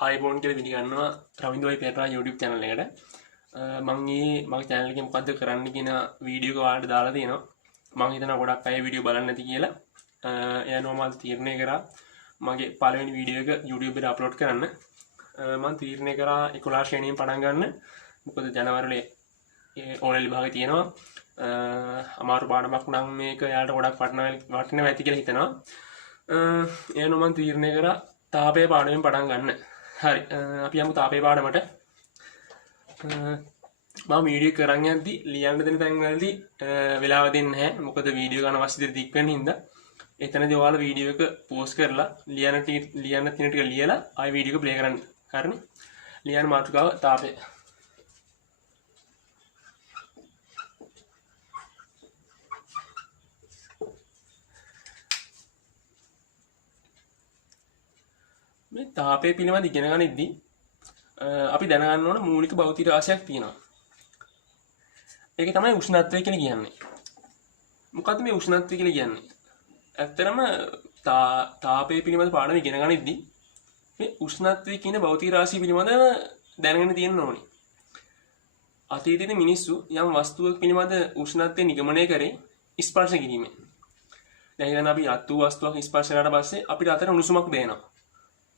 iPhone කියලා පිළිගන්නවා රවින්ද්‍රයි Perera YouTube channel එකට. මම මගේ channel එකේ මොකද්ද කරන්න කියන වීඩියෝ එක ඔයාලට දාලා තියෙනවා. මම හිතනවා ගොඩක් අය වීඩියෝ බලන්නේ නැති කියලා. එයානෝ මම තීරණය කරා මගේ පළවෙනි වීඩියෝ එක YouTube එකට අප්ලෝඩ් කරන්න. මම තීරණය කරා 11 ශ්‍රේණියෙන් පටන් ගන්න. මොකද ජනවාරියේ ඕනල් විභාගේ තියෙනවා. අමාරු පාඩමක් නම් මේක එයාලට ගොඩක් වටිනවා ඇති කියලා හිතනවා. එයානෝ මම තීරණය කරා තාපේ පාඩමෙන් පටන් ගන්න. හරි අපි යමු තාපේ පාඩමට. මම වීඩියෝ කරන් යද්දි ලියන්න දෙන තැන් වලදී වෙලාව දෙන්නේ නැහැ. මොකද වීඩියෝ ගන්න අවශ්‍ය දේ දික් වෙන හින්දා. එතනදී ඔයාලා වීඩියෝ එක පෝස් කරලා ලියන්න තියෙන ටික ලියලා ආයි වීඩියෝ එක ප්ලේ කරන්න. හරිනේ. ලියන්න මාතෘකාව තාපේ. මේ තාපය පිළිබඳ ඉගෙන ගනිද්දී අපි දැනගන්න ඕන මූලික භෞතික රාශියක් තියෙනවා. ඒක තමයි උෂ්ණත්වය කියලා කියන්නේ. මොකද්ද මේ උෂ්ණත්වය කියලා කියන්නේ? ඇත්තටම තාපය පිළිබඳ පාඩම ඉගෙන ගනිද්දී මේ උෂ්ණත්වය කියන භෞතික රාශිය පිළිබඳව දැනගෙන තියෙන්න ඕනේ. අතීතයේ මිනිස්සු යම් වස්තුවක් පිළිබඳ උෂ්ණත්වය නිගමනය කරේ ස්පර්ශ කිරීමෙන්. දැන් අපි අත්තු වස්තුවක් ස්පර්ශ කරලා පස්සේ අපිට අතර උණුසුමක් දැනෙනවා.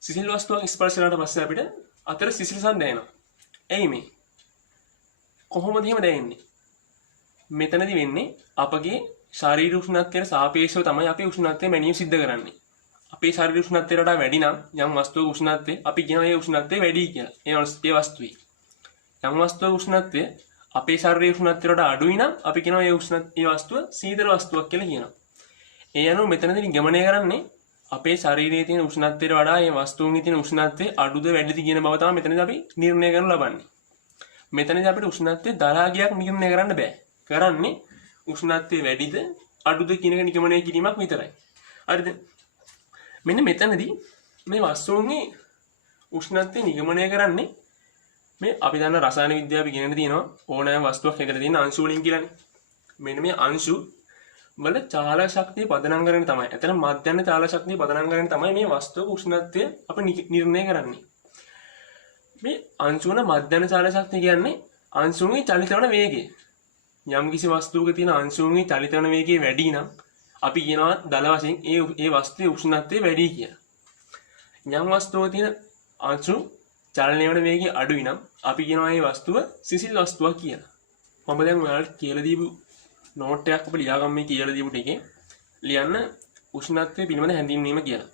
සිසිල් වස්තුවක් ස්පර්ශ කරලා පස්සේ අපිට අතර සිසිල්සක් දැනෙනවා. එයි මේ කොහොමද එහෙම දැනෙන්නේ? මෙතනදී වෙන්නේ අපගේ ශරීර උෂ්ණත්වයට සාපේක්ෂව තමයි අපි උෂ්ණත්වය මැනීම සිද්ධ කරන්නේ. අපේ ශරීර උෂ්ණත්වයට වඩා වැඩි නම් යම් වස්තුවක උෂ්ණත්වය අපි කියනවා ඒ උෂ්ණත්වය වැඩි කියලා. ඒ වස්තුවේ යම් වස්තුවක උෂ්ණත්වය අපේ ශරීර උෂ්ණත්වයට වඩා අඩුයි නම් අපි කියනවා ඒ වස්තුව සීතල වස්තුවක් කියලා කියනවා. ඒ අනුව මෙතනදී නිගමනය කරන්නේ අපේ ශරීරයේ තියෙන උෂ්ණත්වයට වඩා මේ වස්තුන්ගේ තියෙන උෂ්ණත්වය අඩුද වැඩිද කියන බව තමයි මෙතනදී අපි නිර්ණය කරන්න ලබන්නේ. මෙතනදී අපිට උෂ්ණත්වයේ දරාගයක් නිර්ණය කරන්න බෑ. කරන්නේ උෂ්ණත්වය වැඩිද අඩුද කියන එක නිගමනය කිරීමක් විතරයි. හරිද? මෙන්න මෙතනදී මේ වස්තුන්ගේ උෂ්ණත්වය නිගමනය කරන්නේ මේ අපි දන්න රසායන විද්‍යාව ඉගෙනගෙන තියෙනවා ඕනෑම වස්තුවක් එකට තියෙන අංශු වලින් කියලානේ. මෙන්න මේ අංශු වල චාලක ශක්තිය පදනම් කරගෙන තමයි. එතන මධ්‍යස්ථ චාලක ශක්තිය පදනම් කරගෙන තමයි මේ වස්තුවක උෂ්ණත්වය අපි නිර්ණය කරන්නේ. මේ අංශු වල මධ්‍යස්ථ චාලක ශක්තිය කියන්නේ අංශුන්ගේ චලිත වන වේගය. යම් කිසි වස්තුවක තියෙන අංශුන්ගේ චලිත වන වේගය වැඩි නම් අපි කියනවා දල වශයෙන් ඒ වස්තුවේ උෂ්ණත්වය වැඩි කියලා. යම් වස්තුවක තියෙන අංශු චලනය වන වේගය අඩුයි නම් අපි කියනවා මේ වස්තුව සිසිල් වස්තුවක් කියලා. මම දැන් ඔයාලට කියලා දීපු නෝට් එකක් අපිට ලියාගන්න මේ කියලා දීපු ටිකේ ලියන්න උෂ්ණත්වය පිළිබඳ හැඳින්වීම කියලා.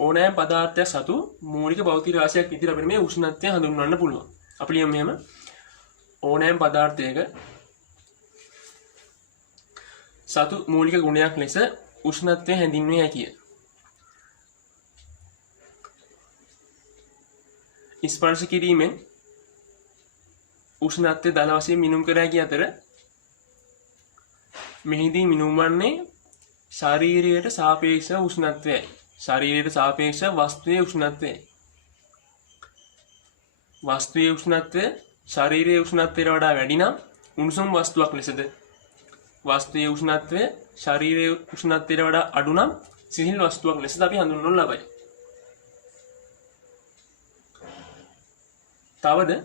ඕනෑම පදාර්ථයක් සතු මූලික භෞතික රාශියක් විදිහට අපිට මේ උෂ්ණත්වය හඳුන්වන්න පුළුවන්. අපි ලියමු මෙහෙම ඕනෑම පදාර්ථයක සතු මූලික ගුණයක් ලෙස උෂ්ණත්වය හැඳින්විය හැකිය. ස්පර්ශ කිරීමෙන් උෂ්ණත්වය දල වශයෙන් මිනුම් කර හැකි අතර මෙහිදී මිනුම් වන්නේ ශරීරයට සාපේක්ෂව උෂ්ණත්වයයි. ශරීරයට සාපේක්ෂව වස්තුවේ උෂ්ණත්වයයි. වස්තුවේ උෂ්ණත්වය ශරීරයේ උෂ්ණත්වයට වඩා වැඩි නම් උණුසුම් වස්තුවක් ලෙසද වස්තුවේ උෂ්ණත්වය ශරීරයේ උෂ්ණත්වයට වඩා අඩු නම් සිසිල් වස්තුවක් ලෙසද අපි හඳුන්වනු ලබයි. තවද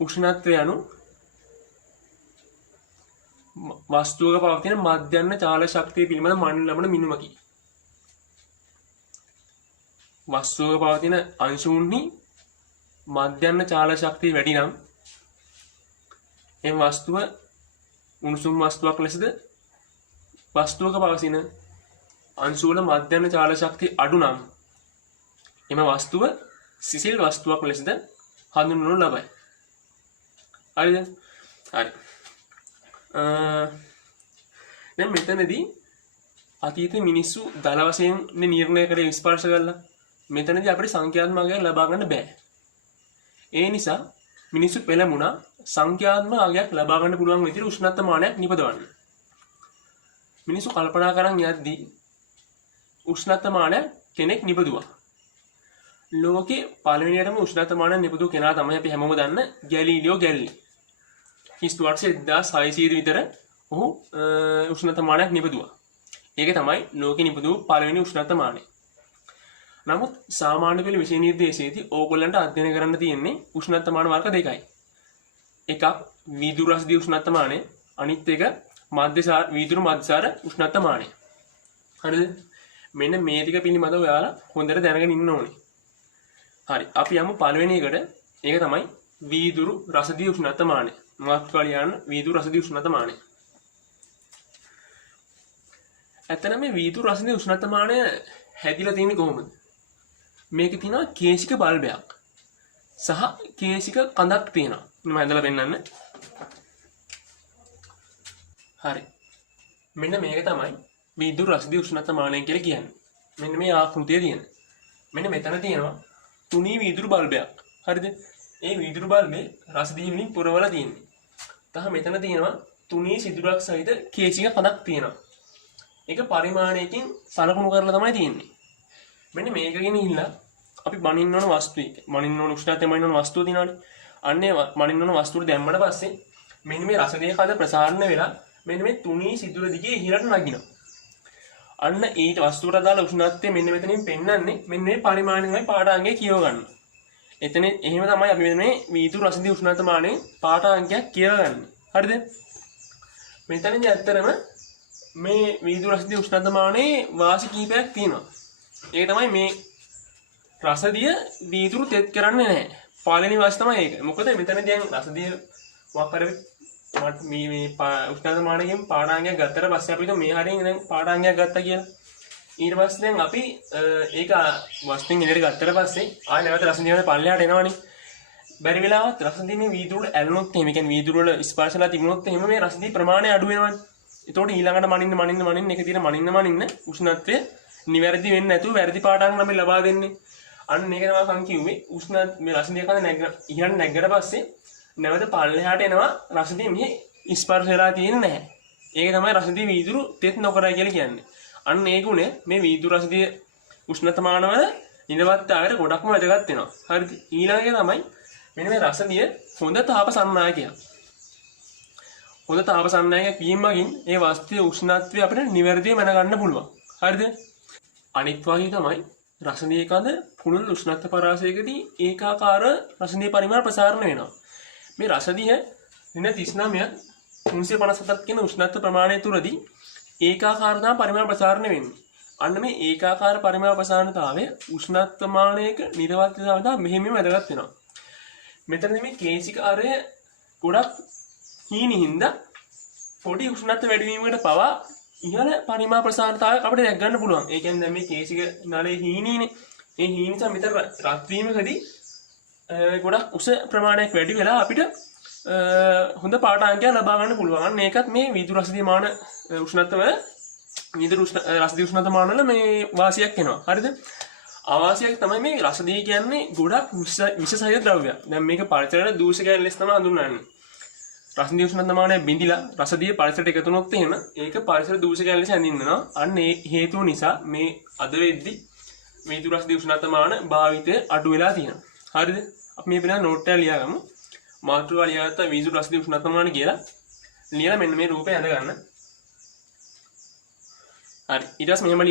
උෂ්ණත්වය anu වස්තුවක පවතින මධ්‍යස්ථ චාලක ශක්තිය පිළිබඳ මනින්න ලබන මිනුමකි. වස්තුවක පවතින අංශුන්හි මධ්‍යස්ථ චාලක ශක්තිය වැඩි නම් එම වස්තුව උණුසුම් වස්තුවක් ලෙසද වස්තුවක පවතින අංශු වල මධ්‍යස්ථ චාලක ශක්තිය අඩු නම් එම වස්තුව සිසිල් වස්තුවක් ලෙසද හඳුන්වනු ලබයි. හරිද? හරි. දැන් මෙතනදී අතීතයේ මිනිස්සු දල වශයෙන් නිර්ණය කරේ ස්පර්ශ කරලා. මෙතනදී අපිට සංඛ්‍යාත්මක අගයක් ලබා ගන්න බෑ. ඒ නිසා මිනිස්සු පෙළඹුණා සංඛ්‍යාත්මක අගයක් ලබා ගන්න පුළුවන් විදිහට උෂ්ණත්ව මානයක් නිපදවන්න. මිනිස්සු කල්පනා කරන් යද්දී උෂ්ණත්ව මානයක් කෙනෙක් නිපදුවා. ලෝකේ පළවෙනියටම උෂ්ණත්ව මානයක් නිපදවපු කෙනා තමයි අපි හැමෝම දන්න ගැලීලියෝ ගැලීලි. කිස්තු වර්ෂ 1600 විතර ඔහු උෂ්ණත්ව මානයක් නිපදුවා. ඒක තමයි ලෝකෙ නිපදවූ පළවෙනි උෂ්ණත්ව මානය. නමුත් සාමාන්‍ය පෙළ විෂය නිර්දේශයේදී ඕගොල්ලන්ට අධ්‍යයනය කරන්න තියෙන්නේ උෂ්ණත්ව මාන වර්ග දෙකයි. එකක් වීදුරු රසදිය උෂ්ණත්ව මානය, අනිත් එක මධ්‍යසාර වීදුරු මධ්‍යසාර උෂ්ණත්ව මානය. හරිද? මෙන්න මේ ටික පිළිබඳව ඔයාලා හොඳට දැනගෙන ඉන්න ඕනේ. හරි. අපි යමු පළවෙනි එකට. ඒක තමයි වීදුරු රසදිය උෂ්ණත්ව මානය. මාතෘකාව ලියන්න වීදුරු රසදිය උෂ්ණත්ව මානය. ඇත්තටම මේ වීදුරු රසදිය උෂ්ණත්ව මානය හැදිලා තියෙන්නේ කොහොමද? මේකේ තියෙනවා කේශික බල්බයක් සහ කේශික කඳක් තියෙනවා. මම හදලා පෙන්නන්න. හරි. මෙන්න මේක තමයි වීදුරු රසදිය උෂ්ණත්ව මානය කියලා කියන්නේ. මෙන්න මේ ආකෘතිය තියෙන. මෙන්න මෙතන තියෙනවා තුනී වීදුරු බල්බයක්. හරිද? ඒ වීදුරු බල්බේ රසදිය වලින් පුරවලා තියෙන්නේ. තහ මෙතන තියෙනවා තුනී සිදුරක් සහිත කේශික කඳක් තියෙනවා. ඒක පරිමාණයකින් සලකුණු කරලා තමයි තියෙන්නේ. මෙන්න මේක ගෙනිහිල්ලා අපි මනින්න ඕන වස්තුව, මනින්න ඕන උෂ්ණත්වය මනින්න ඕන වස්තුව දිනවනේ. අන්නේ මනින්න ඕන වස්තුවට දැම්මට පස්සේ මෙන්න මේ රසදිය කඳ ප්‍රසාරණය වෙලා මෙන්න මේ තුනී සිදුර දිගේ ඉහළට නගිනවා. අන්න ඊට වස්තුවට අදාළ උෂ්ණත්වය මෙන්න මෙතනින් පෙන්වන්නේ මෙන්න මේ පරිමාණයයි පාඨාංගය කියව ගන්න. එතන එහෙම තමයි අපි මේ වීදුරු රසදිය උෂ්ණත්ව මානයේ පාඨාංගයක් කියවගන්නේ. හරිද? මෙතනදී ඇත්තරම මේ වීදුරු රසදිය උෂ්ණත්ව මානයේ වාසි කීපයක් තියෙනවා. ඒක තමයි මේ රසදිය වීදුරු තෙත් කරන්නේ නැහැ. පළවෙනි වාසි තමයි ඒක. මොකද මෙතනදී දැන් රසදිය වක්කර මේ උෂ්ණත්ව මානයෙන් පාඨාංගයක් ගත්තට පස්සේ අපි මේ හරියෙන් දැන් පාඨාංගයක් ගත්තා කියලා. ඊට පස්සේ දැන් අපි ඒක වස්තුවෙන් එළියට ගත්තට පස්සේ ආයෙ නැවත රසදිය වල පල්ලෙහාට එනවනේ. බැරි වෙලාවත් රසදිය මේ වීදුරු වල ඇලුනොත් එහෙම, ඒ කියන්නේ වීදුරු වල ස්පර්ශලා තිබුණොත් එහෙම මේ රසදිය ප්‍රමාණය අඩු වෙනවනේ. එතකොට ඊළඟට මනින්න එක දින මනින්න උෂ්ණත්වය නිවැරදි වෙන්නේ නැතුව වැරදි පාඨාංග නම් ලබා දෙන්නේ. අන්න ඒක තමයි මම කිව්වේ උෂ්ණ මේ රසදිය කඳ ඉහළට නැග්ගට පස්සේ නැවත පල්ලෙහාට එනවා රසදිය මෙහි ස්පර්ශ වෙලා තියෙන්නේ නැහැ. ඒක තමයි රසදිය වීදුරු තෙත් නොකරයි කියලා කියන්නේ. අන්න ඒ ගුණය මේ වීදුරු රසදිය උෂ්ණත්ව මානවල නිරවත්තාවයට ගොඩක්ම වැදගත් වෙනවා. හරිද? ඊළඟ එක තමයි මෙන්න මේ රසදිය හොඳ තාප සන්නායකයක්. හොඳ තාප සන්නායකයක් වීම මගින් ඒ වස්තුවේ උෂ්ණත්වය අපිට නිවැරදිව මැනගන්න පුළුවන්. හරිද? අනිත් වගේ තමයි රසදිය කඳ පුළුල් උෂ්ණත්ව පරාසයකදී ඒකාකාර රසදිය පරිමාණ ප්‍රසාරණය වෙනවා. මේ රසදිය දින 39ක් 357ක් කියන උෂ්ණත්ව ප්‍රමාණය තුරදී ඒකාකාරතා පරිමාණ ප්‍රසාරණය වෙන්නේ. අන්න මේ ඒකාකාර පරිමාණ ප්‍රසාරණතාවය උෂ්ණත්ව මානයක නිරවත්තාවයට මෙහෙම වැදගත් වෙනවා. මෙතනදී මේ කේශික ආරය ගොඩක් හීනින්ද පොඩි උෂ්ණත්ව වැඩි වීමකට පවා ඉහළ පරිමාණ ප්‍රසාරණතාවයක් අපිට දැක් ගන්න පුළුවන්. ඒ කියන්නේ දැන් මේ කේශික නලයේ හීනීනේ. ඒ හීන නිසා මෙතන රත් වීමකදී ගොඩක් උස ප්‍රමාණයක් වැඩි වෙලා අපිට හොඳ පාඨාංගයක් ලබා ගන්න පුළුවන්. අන්න ඒකත් මේ වීදුරු රසදිය මාන උෂ්ණත්ව වීදුරු රසදිය උෂ්ණත්ව මාන වල මේ වාසියක් එනවා. හරිද? අවාසියක් තමයි මේ රසදිය කියන්නේ ගොඩක් විෂ සහිත ද්‍රව්‍යයක්. දැන් මේක පරිසරයට දූෂකයන් ලෙස තමයි හඳුන්වන්නේ. රසදිය උෂ්ණත්ව මානය බිඳිලා රසදිය පරිසරයට එකතු වුණොත් එහෙම ඒක පරිසර දූෂකයන් ලෙස හැඳින්වෙනවා. අන්න ඒ හේතුව නිසා මේ අද වෙද්දි වීදුරු රසදිය උෂ්ණත්ව මාන භාවිතය අඩු වෙලා තියෙනවා. හරිද? අපි මේ පිළිබඳව නෝට් එකක් ලියාගමු. මාතෘකාව ලියාගත්ත වීදුරු රසදිය උෂ්ණත්ව මාන කියලා ලියලා මෙන්න මේ රූපය ඇඳ ගන්න. හරි. ඊට පස්සේ මෙහෙම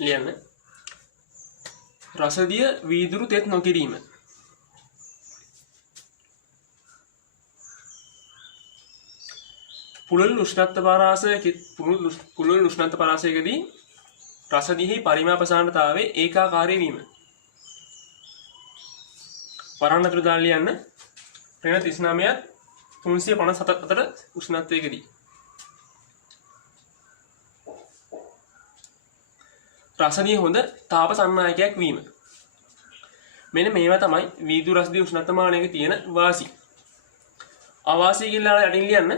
ලියන්න. රසදිය වීදුරු තෙත් නොකිරීම. පුළුල් උෂ්ණත්ව පරාසයකදී රසදියෙහි පරිමාණ ප්‍රසාරණතාවයේ ඒකාකාරී වීම. වරහන් දාලා ලියන්න. ඍණ 39ක් 357ක් අතර උෂ්ණත්වයකදී රසදිය හොඳ තාප සන්නායකයක් වීම. මෙන්න මේවා තමයි වීදුරු රසදිය උෂ්ණත්ව මානයක තියෙන වාසි. අවාසි කියලා යටින් ලියන්න.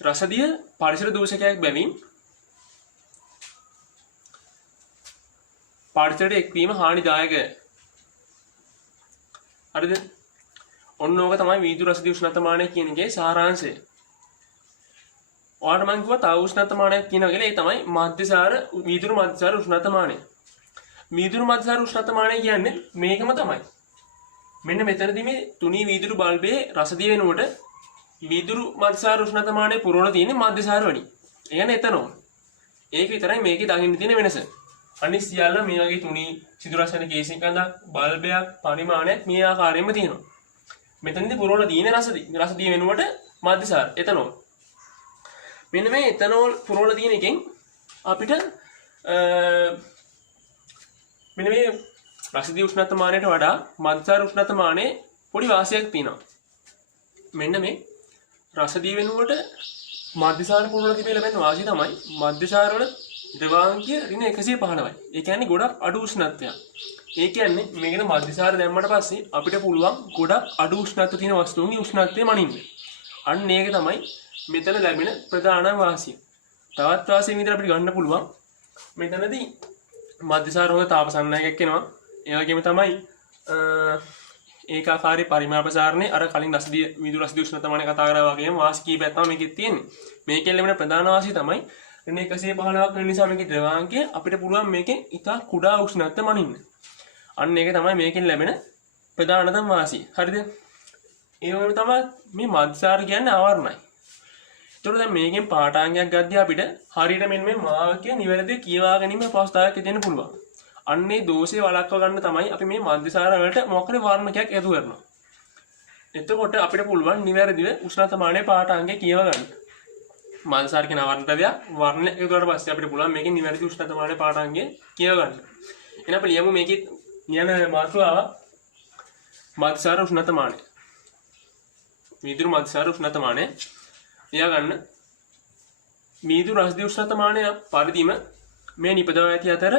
රසදිය පරිසර දූෂකයක් බැවින් පරිසරයට එක්වීම හානිදායකය. හරිද? ඔන්න ඕක තමයි වීදුරු රසදිය උෂ්ණත්ව මානය කියන එකේ සාරාංශය. ඔයාලට මම කිව්වා තව උෂ්ණත්ව මානයක් කියනවා කියලා. ඒ තමයි මධ්‍යසාර වීදුරු මධ්‍යසාර උෂ්ණත්ව මානය. වීදුරු මධ්‍යසාර උෂ්ණත්ව මානය කියන්නේ මේකම තමයි. මෙන්න මෙතනදී මේ තුනී වීදුරු බල්බයේ රසදිය වෙනුවට වීදුරු මධ්‍යසාර උෂ්ණත්ව මානය පුරවලා තියෙන්නේ මධ්‍යසාර වලින්. ඒ කියන්නේ එතනෝල්. ඒක විතරයි මේකේ දකින්න තියෙන වෙනස. අනිත් සියල්ල මේ වගේ තුනී සිදු රසන කේසින් කඳක් බල්බයක් පරිමාණයක් මේ ආකාරයෙන්ම තියෙනවා. මෙතනදී පුරවලා තියෙන රසදිය වෙනුවට මධ්‍යසාර එතනෝල්. මෙන්න මේ එතනෝල් පුරවලා තියෙන එකෙන් අපිට මෙන්න මේ රසදිය උෂ්ණත්වමානයට වඩා මධ්‍යසාර උෂ්ණත්වමානයේ පොඩි වාසියක් තියෙනවා. මෙන්න මේ රසදිය වෙනුවට මධ්‍යසාර පුරවලා තිබෙන ලැබෙන වාසිය තමයි මධ්‍යසාර වල ද්‍රවාංකය ඍණ 115යි. ඒ කියන්නේ ගොඩක් අඩු උෂ්ණත්වයක්. ඒ කියන්නේ මේකේ මධ්‍යසාර දැම්මට පස්සේ අපිට පුළුවන් ගොඩක් අඩු උෂ්ණත්ව තියෙන වස්තුන්ගේ උෂ්ණත්වය මනින්න. අන්න ඒක තමයි මෙතන ලැබෙන ප්‍රධාන වාසිය. තවත් වාසියක් විතර අපිට ගන්න පුළුවන්. මෙතනදී මධ්‍යසාර හොඳ තාපසන්නයයක් එනවා. ඒ වගේම තමයි ඒකාකාරී පරිමාපසාරණේ අර කලින් රසදිය විදුර රසදිය උෂ්ණත්වමානය කතා කරා වගේම වාසි කීපයක් තමයි මේකෙත් තියෙන්නේ. මේකෙන් ලැබෙන ප්‍රධාන වාසිය තමයි ඍණ 115ක් වෙන නිසා මේකේ ද්‍රවාංකය අපිට පුළුවන් මේකෙන් ඉතා කුඩා උෂ්ණත්ව මනින්න. අන්න ඒක තමයි මේකෙන් ලැබෙන ප්‍රධානතම වාසිය. හරිද? ඒ වගේම තමයි මේ මධ්‍යසාර කියන්නේ ආවරණයි. ඒතකොට දැන් මේකෙන් පාඨාංගයක් ගද්දී අපිට හරියට මෙන්න මේ මාර්ගය නිවැරදිව කියවා ගැනීම පහසුතාවයක් දෙන්න පුළුවන්. අන්නේ දෝෂේ වළක්ව ගන්න තමයි අපි මේ මධ්‍යසාර වලට මොකක්ද වර්ණකයක් එකතු කරනවා. එතකොට අපිට පුළුවන් නිවැරදිව උෂ්ණත්වමානයේ පාඨාංගය කියව ගන්න. මධ්‍යසාර කියන ආවරණය වර්ණ එකතු කරලා පස්සේ අපිට පුළුවන් මේකෙන් නිවැරදි උෂ්ණත්වමානයේ පාඨාංගය කියව ගන්න. එහෙනම් අපි ලියමු මේකේ යන මාතෘකාව මධ්‍යසාර උෂ්ණත්වමානය. මීදුරු මධ්‍යසාර උෂ්ණත්වමානය ලියා ගන්න. මීදුරු රසදිය උෂ්ණත්වමානය පරිදිම මේ නිපදවා ඇති අතර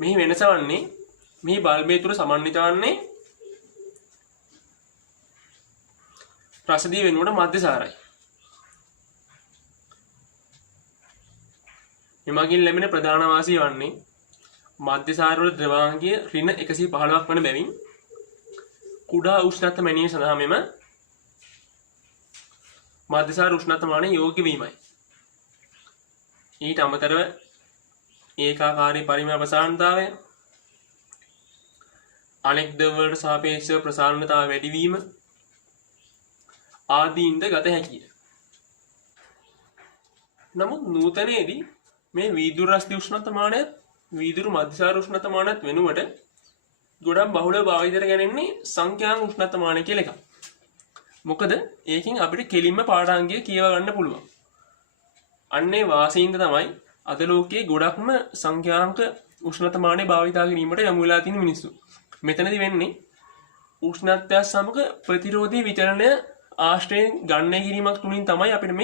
මෙහි වෙනස වන්නේ මේ බල්බය තුර සමන්විත වන්නේ රසදිය වෙනුවට මධ්‍යසාරයි. එමගින් ලැබෙන ප්‍රධාන වාසිය වන්නේ මධ්‍යසාර වල ද්‍රවාංගය ඍණ 115ක් වන බැවින් කුඩා උෂ්ණත්ව මැනීම සඳහා මෙම මධ්‍යසාර උෂ්ණත්වමානය යෝග්‍ය වීමයි. ඊට අමතරව ඒකාකාරී පරිමාපසාරණතාවය අනෙක් ද්‍රව වලට සාපේක්ෂව ප්‍රසාරණතාව වැඩිවීම ආදීන්ද ගත හැකිය. නමුත් නූතනයේදී මේ වීදුරු රසදිය උෂ්ණත්වමානය වීදුරු මධ්‍යසාර උෂ්ණත්වමානයත් වෙනුවට ගොඩක් බහුලව භාවිතයට ගැනෙන්නේ සංඛ්‍යාංග උෂ්ණත්වමානය කියලා එකක්. මොකද ඒකෙන් අපිට කෙලින්ම පාඨාංගය කියව ගන්න පුළුවන්. අන්නේ වාසීන්ද තමයි අද ලෝකයේ ගොඩක්ම සංඛ්‍යාංක උෂ්ණත්වමානය භාවිතා කිරීමට යොමු වෙලා තියෙන මිනිස්සු. මෙතනදී වෙන්නේ උෂ්ණත්වය සමග ප්‍රතිරෝධී විචලනය ආශ්‍රයෙන් ගණනය කිරීමක් තුලින් තමයි අපිට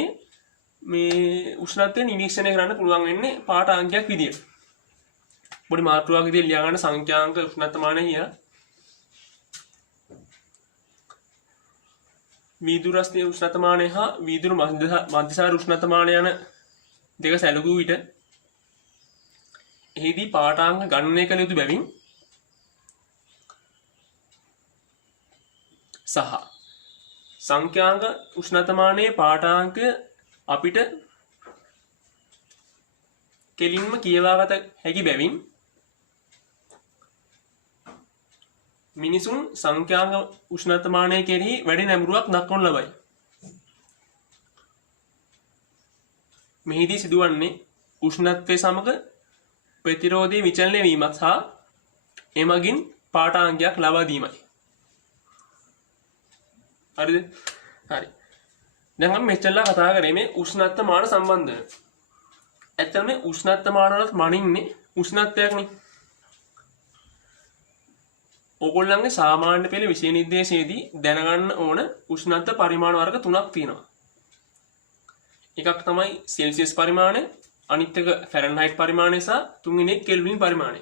මේ උෂ්ණත්වය නිරීක්ෂණය කරන්න පුළුවන් වෙන්නේ පාඨාංගයක් විදියට. පොඩි මාතෘකාවක් විදියට ලියා ගන්න සංඛ්‍යාංක උෂ්ණත්වමානය කියලා. වීදුරු රසදිය උෂ්ණත්වමානය හා වීදුරු මධ්‍යසාර උෂ්ණත්වමානය යන දෙක සැලකුව විට එහිදී පාඨාංග ගණනය කළ යුතු බැවින් සහ සංඛ්‍යාංග උෂ්ණත්වමානයේ පාඨාංග අපිට කෙලින්ම කියවාගත හැකි බැවින් මිනිසුන් සංඛ්‍යාංග උෂ්ණත්වමානය කෙරෙහි වැඩි නැඹුරුවක් දක්වනු ලබයි. මෙහිදී සිදුවන්නේ උෂ්ණත්වය සමග ප්‍රතිරෝධී විචලනය වීමත් සහ එමගින් පාඨාංගයක් ලබා දීමයි. හරිද? හරි. දැන් අපි මෙච්චරලා කතා කරේ මේ උෂ්ණත්වමාන සම්බන්ධව. ඇත්තටම මේ උෂ්ණත්වමාන වලත් මනින්නේ උෂ්ණත්වයක්නේ. ඕගොල්ලන්ගේ සාමාන්‍ය පෙළ විෂය නිර්දේශයේදී දැනගන්න ඕන උෂ්ණත්ව පරිමාණ වර්ග තුනක් තියෙනවා. එකක් තමයි සෙල්සියස් පරිමාණය, අනිත් එක ෆැරන්හයිට් පරිමාණය සහ තුන්වෙනි එක කෙල්වින් පරිමාණය.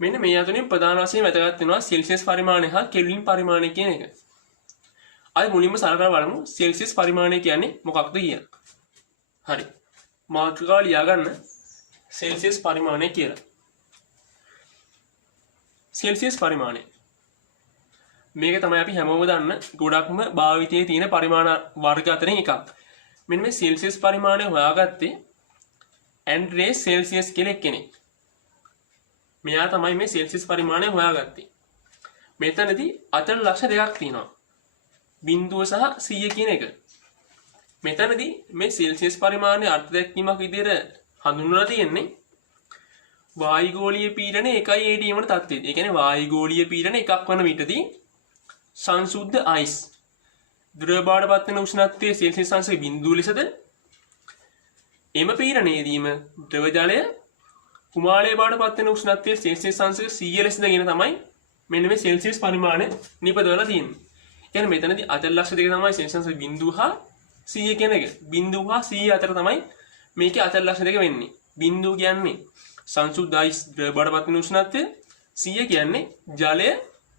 මෙන්න මේ අතරින් ප්‍රධාන වශයෙන් වැදගත් වෙනවා සෙල්සියස් පරිමාණය හා කෙල්වින් පරිමාණය කියන එක. අය මුලින්ම සලකලා බලමු සෙල්සියස් පරිමාණය කියන්නේ මොකක්ද කියලා. හරි. මාතෘකාව ලියා ගන්න සෙල්සියස් පරිමාණය කියලා. සෙල්සියස් පරිමාණය. මේක තමයි අපි හැමෝම දන්න ගොඩක්ම භාවිතයේ තියෙන පරිමාණ වර්ග අතරින් එකක්. මෙන්න මේ සෙල්සියස් පරිමාණය හොයාගත්තේ ඇන්ඩ්‍රේ සෙල්සියස් කියලා කෙනෙක්. මෙයා තමයි මේ සෙල්සියස් පරිමාණය හොයාගත්තේ. මෙතනදී අතර ලක්ෂ දෙකක් තියෙනවා. බිංදුව සහ 100 කියන එක. මෙතනදී මේ සෙල්සියස් පරිමාණයේ අර්ථ දැක්වීමක් විදිහට හඳුන්වලා තියෙන්නේ වායුගෝලීය පීඩනය 1යි ATM වන තත්ත්වයේදී. ඒ කියන්නේ වායුගෝලීය පීඩනය 1ක් වන විටදී සංසුද්ධ අයිස් ද්‍රව බවට පත් වෙන උෂ්ණත්වයේ සෙල්සියස් අංශක බිඳුව ලෙසද එම පීඩනයේදීම ද්‍රව ජලය කුමාලයේ බවට පත් වෙන උෂ්ණත්වයේ සෙල්සියස් අංශක 100 ලෙසදගෙන තමයි මෙන්න මේ සෙල්සියස් පරිමාණය නිපදවලා තියෙන්නේ. කියන්නේ මෙතනදී අචල ලක්ෂ දෙක තමයි සෙල්සියස් අංශක බිඳුව හා 100 කියන එක. බිඳුව හා 100 අතර තමයි මේකේ අචල ලක්ෂ දෙක වෙන්නේ. බිඳුව කියන්නේ සංසුද්ධ අයිස් ද්‍රව බවට පත් වෙන උෂ්ණත්වය, 100 කියන්නේ ජලය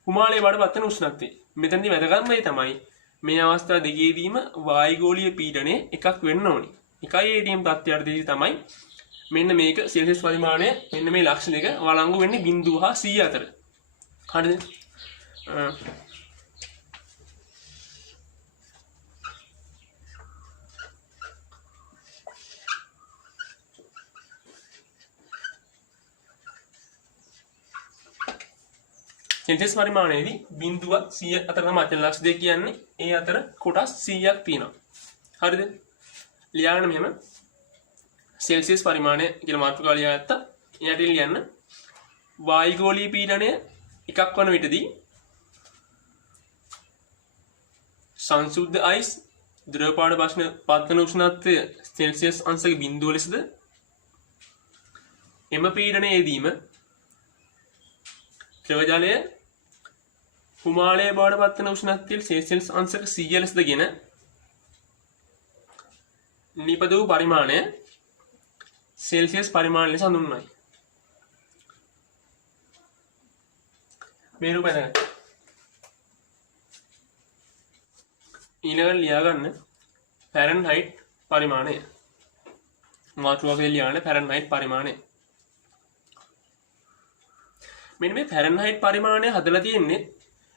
කුමාලයේ බවට පත් වෙන උෂ්ණත්වය. මෙතනදී වැදගත්ම දේ තමයි මේ අවස්ථා දෙකේදීම වායුගෝලීය පීඩනය එකක් වෙන්න ඕනේ. 1යි ATM තත්ත්වයටදී තමයි මෙන්න මේක සෙල්සියස් පරිමාණය මෙන්න මේ ලක්ෂ දෙක වළංගු වෙන්නේ බිඳුව හා 100 අතර. හරිද? සෙල්සියස් පරිමාණයේදී බිඳුව 100 අතර තමයි අචල ලක්ෂ දෙක කියන්නේ. ඒ අතර කොටස් 100ක් තියෙනවා. හරිද? ලියන්න මෙහෙම සෙල්සියස් පරිමාණය කියලා මාතෘකාව ලියාගත්තා. එයාට ලියන්න වායුගෝලීය පීඩනය එකක් වන විටදී සංසුද්ධ අයිස් ද්‍රව පාඩ පත්වන උෂ්ණත්වය සෙල්සියස් අංශක බිඳුව ලෙසද එම පීඩනයේදීම ද්‍රව ජලය කුමාලයේ බවට පත් වෙන උෂ්ණත්වයේ සෙල්සියස් අංශක 100 ලෙසදගෙන නිපද වූ පරිමාණය සෙල්සියස් පරිමාණය ලෙස හඳුන්වයි. මේ රූපය දැන් ඊළඟට ලියා ගන්න ෆැරන්හයිට් පරිමාණය. මාතෘකාවේ ලියන්න ෆැරන්හයිට් පරිමාණය. මෙන්න මේ ෆැරන්හයිට් පරිමාණය හදලා තියෙන්නේ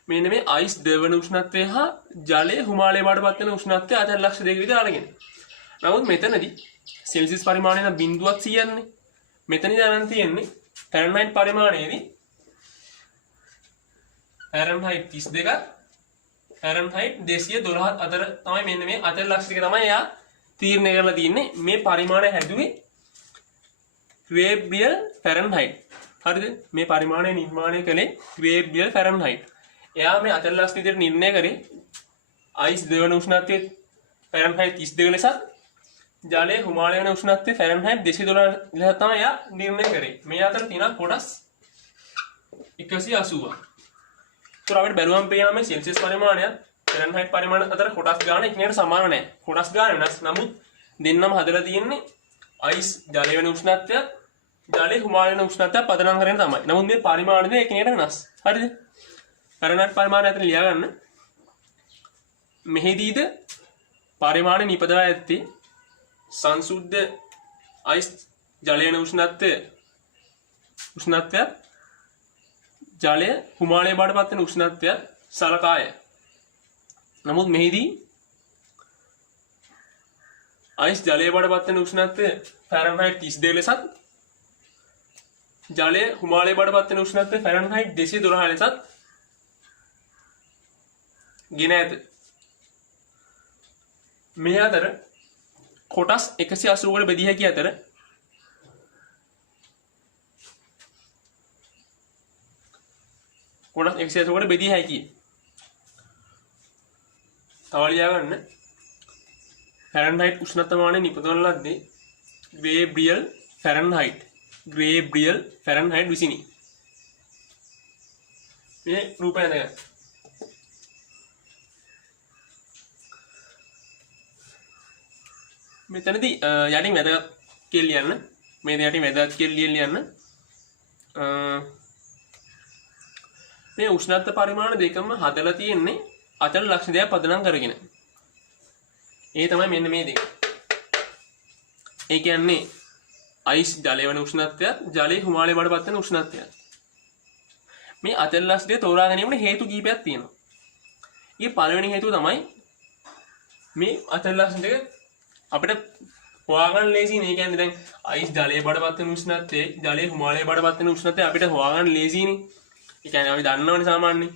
මෙන්න මේ අයිස් ද්‍රවන උෂ්ණත්වය හා ජලය හිමාලයේ බවට පත් වෙන උෂ්ණත්වය අතර ලක්ෂ දෙක විතර අරගෙන. නමුත් මෙතනදී සෙල්සියස් පරිමාණය නම් බිඳුවක් 100න්නේ. මෙතනදී දැනන් තියෙන්නේ ෆැරන්හයිට් පරිමාණයේදී ෆැරන්හයිට් 32ක් ෆැරන්හයිට් 212 අතර තමයි මෙන්න මේ අතර ලක්ෂ දෙක තමයි එයා තීරණය කරලා තියෙන්නේ. මේ පරිමාණය හැදුවේ ග්‍රේබ්රියල් ෆැරන්හයිට්. හරිද? මේ පරිමාණය නිර්මාණය කළේ ග්‍රේබ්රියල් ෆැරන්හයිට්. එයා මේ අතර ලක්ෂ විදිහට නිර්ණය කරේ අයිස් ද්‍රවන උෂ්ණත්වයේ ෆැරන්හයිට් 32 ලෙසත් ජලයේ හිමාලය වෙන උෂ්ණත්වයේ ෆැරන්හයිට් 212 ලෙස තමයි එයා නිර්ණය කරේ. මේ අතර තියෙන කොටස් 180ක්. ඒතර අපිට බැලුවම පේනවා මේ සෙල්සියස් පරිමාණයත් ෆැරන්හයිට් පරිමාණය අතර කොටස් ගාන එකිනෙකට සමාන නැහැ. කොටස් ගාන වෙනස්. නමුත් දෙන්නම හදලා තියෙන්නේ අයිස් ජලය වෙන උෂ්ණත්වයත් ජලයේ හිමාලය වෙන උෂ්ණත්වයත් පදනම් කරගෙන තමයි. නමුත් මේ පරිමාණ දෙක එකිනෙකට වෙනස්. හරිද? ෆැරන්හයිට් පරිමාණය අතර ලියා ගන්න. මෙහිදීද පරිමාණ නිපදවා ඇත්තේ සංසුද්ධ අයිස් ජලය වෙන උෂ්ණත්වය ජලය හිමාලයේ බවට පත් වෙන උෂ්ණත්වය සලකාය. නමුත් මෙහිදී අයිස් ජලයේ බවට පත් වෙන උෂ්ණත්වය ෆැරන්හයිට් 32 ලෙසත් ජලය හිමාලයේ බවට පත් වෙන උෂ්ණත්වය ෆැරන්හයිට් 212 ලෙසත් ගෙන ඇත. මේ අතර කොටස් 180කට බෙදිය හැකි අතර කොටස් 180කට බෙදිය හැකියි. තව ලියා ගන්න ෆැරන්හයිට් උෂ්ණත්වමානය නිපදවන ලද්දේ ග්‍රේබ්‍රියල් ෆැරන්හයිට් විසිනි. මේ රූපය දැන් මෙතනදී යටින් වැදගත් කියලා ලියන්න. මේ යටින් වැදගත් කියලා ලියන්න. මේ උෂ්ණත්ව පරිමාණ දෙකම හදලා තියෙන්නේ අචල ලක්ෂණ දෙක පදනම් කරගෙන. ඒ තමයි මෙන්න මේ දෙක. ඒ කියන්නේ අයිස් ජලය වෙන උෂ්ණත්වයත් ජලයේ හිමාලයේ බවට පත් වෙන උෂ්ණත්වයත්. මේ අචල ලක්ෂණ දෙක තෝරා ගැනීමට හේතු කිහිපයක් තියෙනවා. ඊයේ පළවෙනි හේතුව තමයි මේ අචල ලක්ෂණ දෙක අපිට හොයාගන්න ලේසි නේ. කියන්නේ දැන් අයිස් ජලයේ බවට පත් වෙන උෂ්ණත්වයේ ජලයේ හිමාලයේ බවට පත් වෙන උෂ්ණත්වය අපිට හොයාගන්න ලේසිනේ. ඒ කියන්නේ අපි දන්නවනේ සාමාන්‍යයෙන්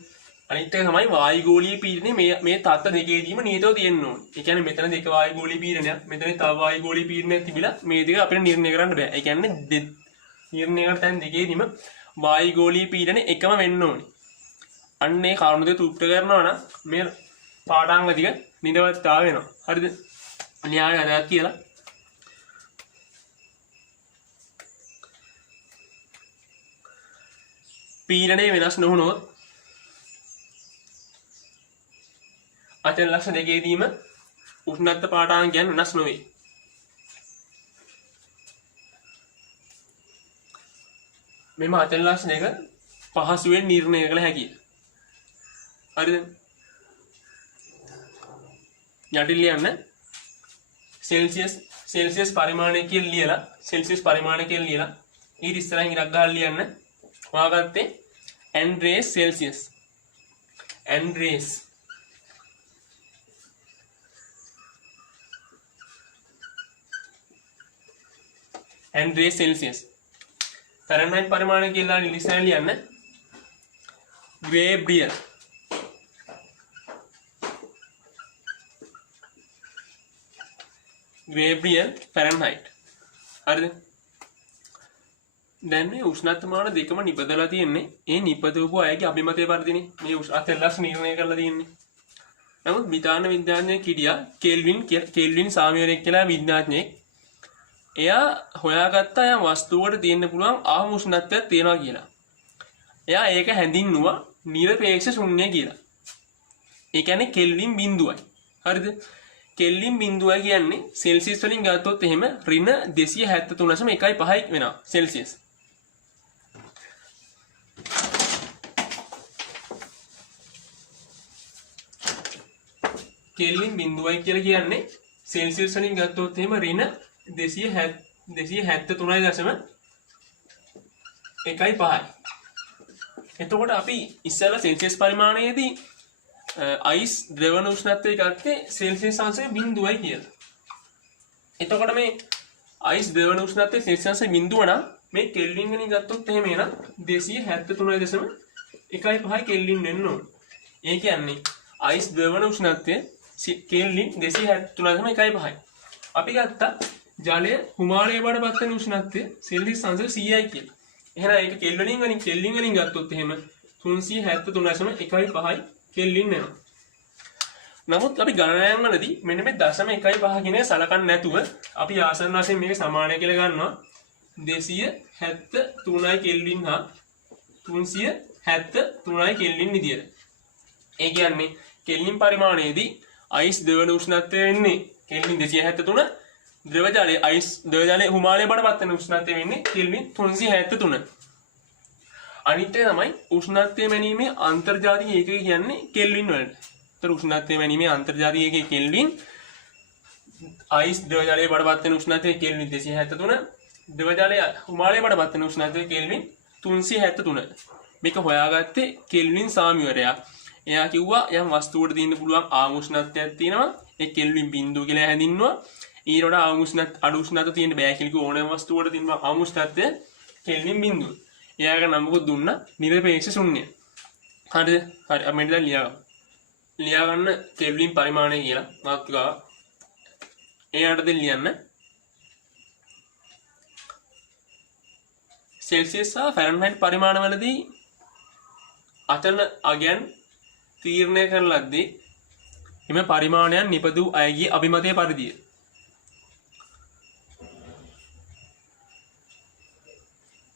අනිත් එක තමයි වායුගෝලීය පීඩනය මේ තත්ත්ව දෙකේදීම නියතව තියෙන්න ඕනේ. ඒ කියන්නේ මෙතන දෙක වායුගෝලීය පීඩනයක්, මෙතන තව වායුගෝලීය පීඩනයක් තිබිලා මේ දෙක අපිට නිර්ණය කරන්න බෑ. ඒ කියන්නේ නිර්ණය කරන තැන් දෙකේදීම වායුගෝලීය පීඩනය එකම වෙන්න ඕනේ. අන්න ඒ කරුණු දෙක තෘප්ත කරනවා නම් මේ පාඩාංග ටික නිරවත්තා වෙනවා. හරිද? න්‍යාය අරයක් කියලා. පීඩනය වෙනස් නොවුනොත් අචල ලක්ෂණ දෙකේදීම උෂ්ණත්ව පාඨාංගයන් වෙනස් නොවේ. මෙම අචල ලක්ෂණ දෙක පහසුවෙන් නිර්ණය කළ හැකියි. හරිද? යටින් ලියන්න සෙල්සියස් පරිමාණය කියලා ලියලා සෙල්සියස් පරිමාණය කියලා ලියලා ඊට ඉස්සරහින් ඉරක් ගහලා ලියන්න. ඔයාගත්තේ ඇන්ඩ්‍රේස් සෙල්සියස්. ඇන්ඩ්‍රේස් सेल्सियस फ़ारेनहाइट परिमाण කියලා ඉලිසන ලියන්න ග්‍රේබ්‍රියල් फ़ारेनहाइट හරිද දැන් මේ උෂ්ණත්වමාන දෙකම නිපදලා තියෙන්නේ ඒ නිපදවපු අයගේ අභිමතය පරිදිනේ මේ අතලස් නිර්ණය කරලා තියෙන්නේ නමුත් බ්‍රිතාන්‍ය විද්‍යාඥයෙක් හිටියා කෙල්වින් සාමියරෙක් කියලා විද්‍යාඥයෙක් එයා හොයාගත්තා යම් වස්තුවකට තියෙන්න පුළුවන් ආහම උෂ්ණත්වයක් තියෙනවා කියලා. එයා ඒක හැඳින්නුවා නිරපේක්ෂ ශුන්‍ය කියලා. ඒ කියන්නේ කෙල්වින් බිඳුවයි. හරිද? කෙල්වින් බිඳුවයි කියන්නේ සෙල්සියස් වලින් ගත්තොත් එහෙම -273.1.5 වෙනවා සෙල්සියස්. කෙල්වින් බිඳුවයි කියලා කියන්නේ සෙල්සියස් වලින් ගත්තොත් එහෙම -273.1.5. එතකොට අපි ඉස්සෙල්ලා සෙල්සියස් පරිමාණයේදී අයිස් ද්‍රවණ උෂ්ණත්වය ගත්තේ සෙල්සියස් අංශය 0යි කියලා. එතකොට මේ අයිස් ද්‍රවණ උෂ්ණත්වය සෙල්සියස් අංශය 0 නම් මේ කෙල්වින් වලින් ගත්තොත් එහෙම එන 273.1.5 කෙල්වින් වෙන්න ඕන. ඒ කියන්නේ අයිස් ද්‍රවණ උෂ්ණත්වය කෙල්වින් 273.1.5. අපි ගත්තා ජලය හිමාලය බඩපත් වෙන උෂ්ණත්වය සෙල්සියස් අංශය 100යි කියලා. එහෙනම් ඒක කෙල්වින් වලින් ගත්තොත් එහෙම 373.1.5 කෙල්වින් වෙනවා. නමුත් අපි ගණනයන් වලදී මෙන්න මේ 0.1.5 කියන එක සලකන්නේ නැතුව අපි ආසන්න වශයෙන් මේක සමානයි කියලා ගන්නවා 273යි කෙල්වින් හා 373යි කෙල්වින් විදියට. ඒ කියන්නේ කෙල්වින් පරිමාණයේදී අයිස් ද්‍රවණ උෂ්ණත්වය වෙන්නේ කෙල්වින් 273 ද්‍රව ජලයේ අයිස් ද්‍රව ජලයේ හිමාලය බඩපත් වෙන උෂ්ණත්වය වෙන්නේ කෙල්වින් 373. අනිත් එක තමයි උෂ්ණත්වය මැනීමේ අන්තර්ජාතික ඒකක කියන්නේ කෙල්වින් වලට. ඒතර උෂ්ණත්වය මැනීමේ අන්තර්ජාතික ඒකක කෙල්වින් අයිස් ද්‍රව ජලයේ බඩපත් වෙන උෂ්ණත්වය කෙල්වින් 273 ද්‍රව ජලයේ හිමාලය බඩපත් වෙන උෂ්ණත්වය කෙල්වින් 373. මේක හොයාගත්තේ කෙල්වින් සාමිවරයා. එයා කිව්වා යම් වස්තුවකට තියෙන්න පුළුවන් ආම උෂ්ණත්වයක් තියෙනවා ඒ කෙල්වින් බිඳුව කියලා හැඳින්වුවා. ඊට වඩා ආම උෂ්ණත් අඩු උෂ්ණත්ව තියෙන්න බෑ කියලා කිව්ව ඕනෑම වස්තුවකට තියෙන ආම උෂ්ණත්වය කෙල්වින් බිඳුව. එයාගේ නමකුත් දුන්නා නිරපේක්ෂ ශුන්‍ය. හරිද? හරි අපි මෙතන ලියා ගන්න කෙල්වින් පරිමාණය කියලා මාතෘකාව. එයාට දෙන්න ලියන්න සෙල්සියස් සහ ෆැරන්හයිට් පරිමාණවලදී අචල අගයන් තීරණය කරන ලද්දේ එම පරිමාණයන් නිපදවූ අයගේ අභිමතය පරිදිය.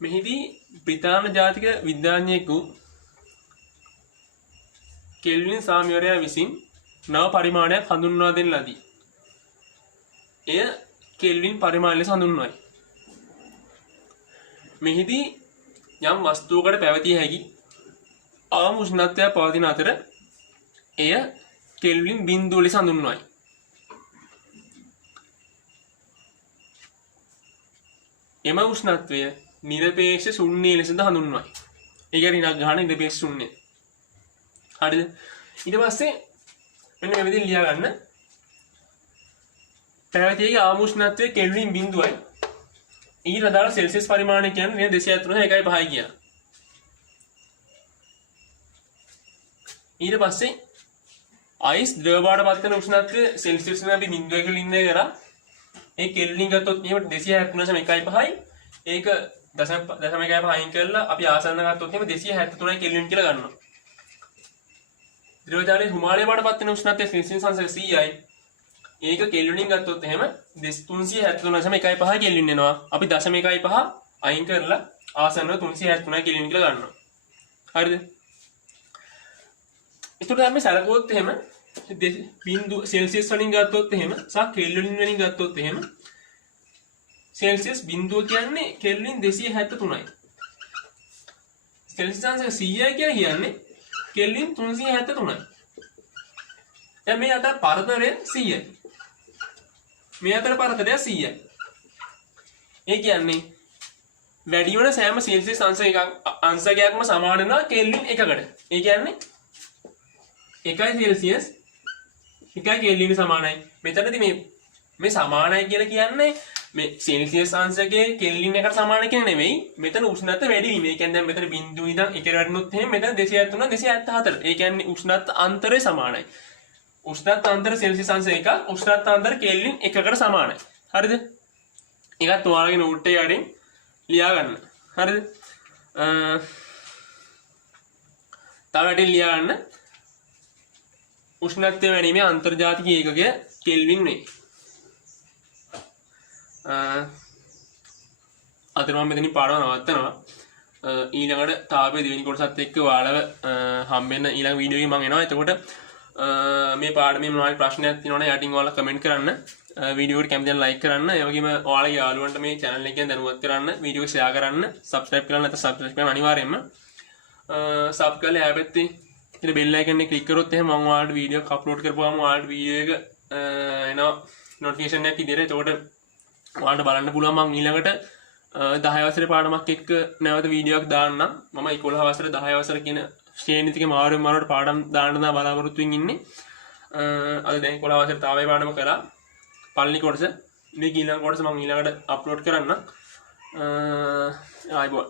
මෙහිදී බ්‍රිතාන්‍ය ජාතික විද්‍යාඥයෙකු කෙල්වින් සාමිවරයා විසින් නව පරිමාණයක් හඳුන්වා දෙන ලදී. එය කෙල්වින් පරිමාණය ලෙස හඳුන්වයි. මෙහිදී යම් වස්තුවකට පැවතිය හැකි ආම උෂ්ණත්වයක් පවතින අතර එය කෙල්වින් බිඳුව ලෙස හඳුන්වයි. එම උෂ්ණත්වය නිරපේක්ෂ ශුන්‍ය ලෙසද හඳුන්වයි. ඒ කියන්නේ ඉරක් ගන්න නිරපේක්ෂ ශුන්‍ය. හරිද? ඊට පස්සේ මෙන්න මේ විදිහට ලියා ගන්න. පැවතියේ ආම උෂ්ණත්වය කෙල්වින් බිඳුවයි. ඊට අදාළ සෙල්සියස් පරිමාණය කියන්නේ 273.1.5 කියලා. ඊට පස්සේ අයිස් ද්‍රව බවට පත් වෙන උෂ්ණත්වය සෙල්සියස් වලින් අපි 0 කියලා ඉන්නේ කරා ඒ කෙල්වින් ගත්තොත් එහෙම 273.1.5යි ඒක 0.1.5 අයින් කරලා අපි ආසන්න ගත්තොත් එහෙම 273 කෙල්වින් කියලා ගන්නවා. ද්‍රව ජලයේ හිමාලය බවට පත් වෙන උෂ්ණත්වය සෙල්සියස් අංශක 100යි ඒක කෙල්වින් ගත්තොත් එහෙම 373.1.5 කෙල්වින් එනවා. අපි 0.1.5 අයින් කරලා ආසන්න 373 කෙල්වින් කියලා ගන්නවා. හරිද? ඒකට අපි සලකුවොත් එහෙම බිංදු සෙල්සියස් වලින් ගත්තොත් එහෙම සහ කෙල්වින් වලින් ගත්තොත් එහෙම සෙල්සියස් බිංදුව කියන්නේ කෙල්වින් 273යි. සෙල්සියස් අංශක 100යි කියලා කියන්නේ කෙල්වින් 373යි. දැන් මේ අතර පරතරය 100යි. මේ අතර පරතරය 100යි. ඒ කියන්නේ වැඩි වෙන සෑම සෙල්සියස් අංශකයක්ම සමාන වෙනවා කෙල්වින් එකකට. ඒ කියන්නේ 1 සෙල්සියස් 1 කෙල්වින් සමානයි. මෙතනදී මේ සමානයි කියලා කියන්නේ මේ සෙල්සියස් අංශකයේ කෙල්වින් එකට සමාන කියන නෙමෙයි. මෙතන උෂ්ණත්වය වැඩි වීම. ඒ කියන්නේ දැන් මෙතන බිංදුව ඉඳන් 1ට වටිනොත් එහෙනම් මෙතන 273 274. ඒ කියන්නේ උෂ්ණත්ව අන්තරය සමානයි. උෂ්ණත්ව අන්තර සෙල්සියස් අංශක 1 උෂ්ණත්ව අන්තර කෙල්වින් 1කට සමානයි. හරිද? ඒකත් ඔයාලගේ නෝට් එකේ අරින් ලියා ගන්න. හරිද? තව අටින් ලියා ගන්න. උෂ්ණත්වය වැඩිීමේ අන්තර්ජාතික ඒකකය කෙල්වින් වේ. අද මම මෙතනින් පාඩම නවත්තනවා. ඊළඟට තාපේ දෙවෙනි කොටසත් එක්ක ඔයාලව හම්බෙන්න ඊළඟ වීඩියෝ එකේ මම එනවා. එතකොට මේ පාඩමේ මොනවාරි ප්‍රශ්නයක් තියෙනවනම් යටින් ඔයාලා කමෙන්ට් කරන්න. වීඩියෝ එකට කැමති නම් ලයික් කරන්න. ඒ වගේම ඔයාලගේ යාළුවන්ට මේ channel එක ගැන දැනුවත් කරන්න. වීඩියෝ එක ෂෙයා කරන්න. subscribe කරන්න නැත්නම් subscribe කරන්න අනිවාර්යයෙන්ම. sub කරලා හැබැයි ඉතින් බෙල් අයිකන් එක ක්ලික් කරොත් එහෙනම් මම ඔයාලට වීඩියෝ එක අප්ලෝඩ් කරපුවාම ඔයාලට වීඩියෝ එක එනවා නොටිෆිකේෂන් එකක් විදිහට. එතකොට ඔයාලට බලන්න පුළුවන් මම ඊළඟට 10 වසරේ පාඩමක් එක්ක නැවත වීඩියෝ එකක් දාන්නම්. මම 11 වසරේ 10 වසර කියන ශ්‍රේණි ටිකේ මාරුවට පාඩම් දාන්න තමයි බලාපොරොත්තු වෙමින් ඉන්නේ. අද දැන් 11 වසරේ තාවයි පාඩම කරා. පළවෙනි කොටස. මේක ඊළඟ කොටස මම ඊළඟට අප්ලෝඩ් කරන්නම්. ආයිබෝන්.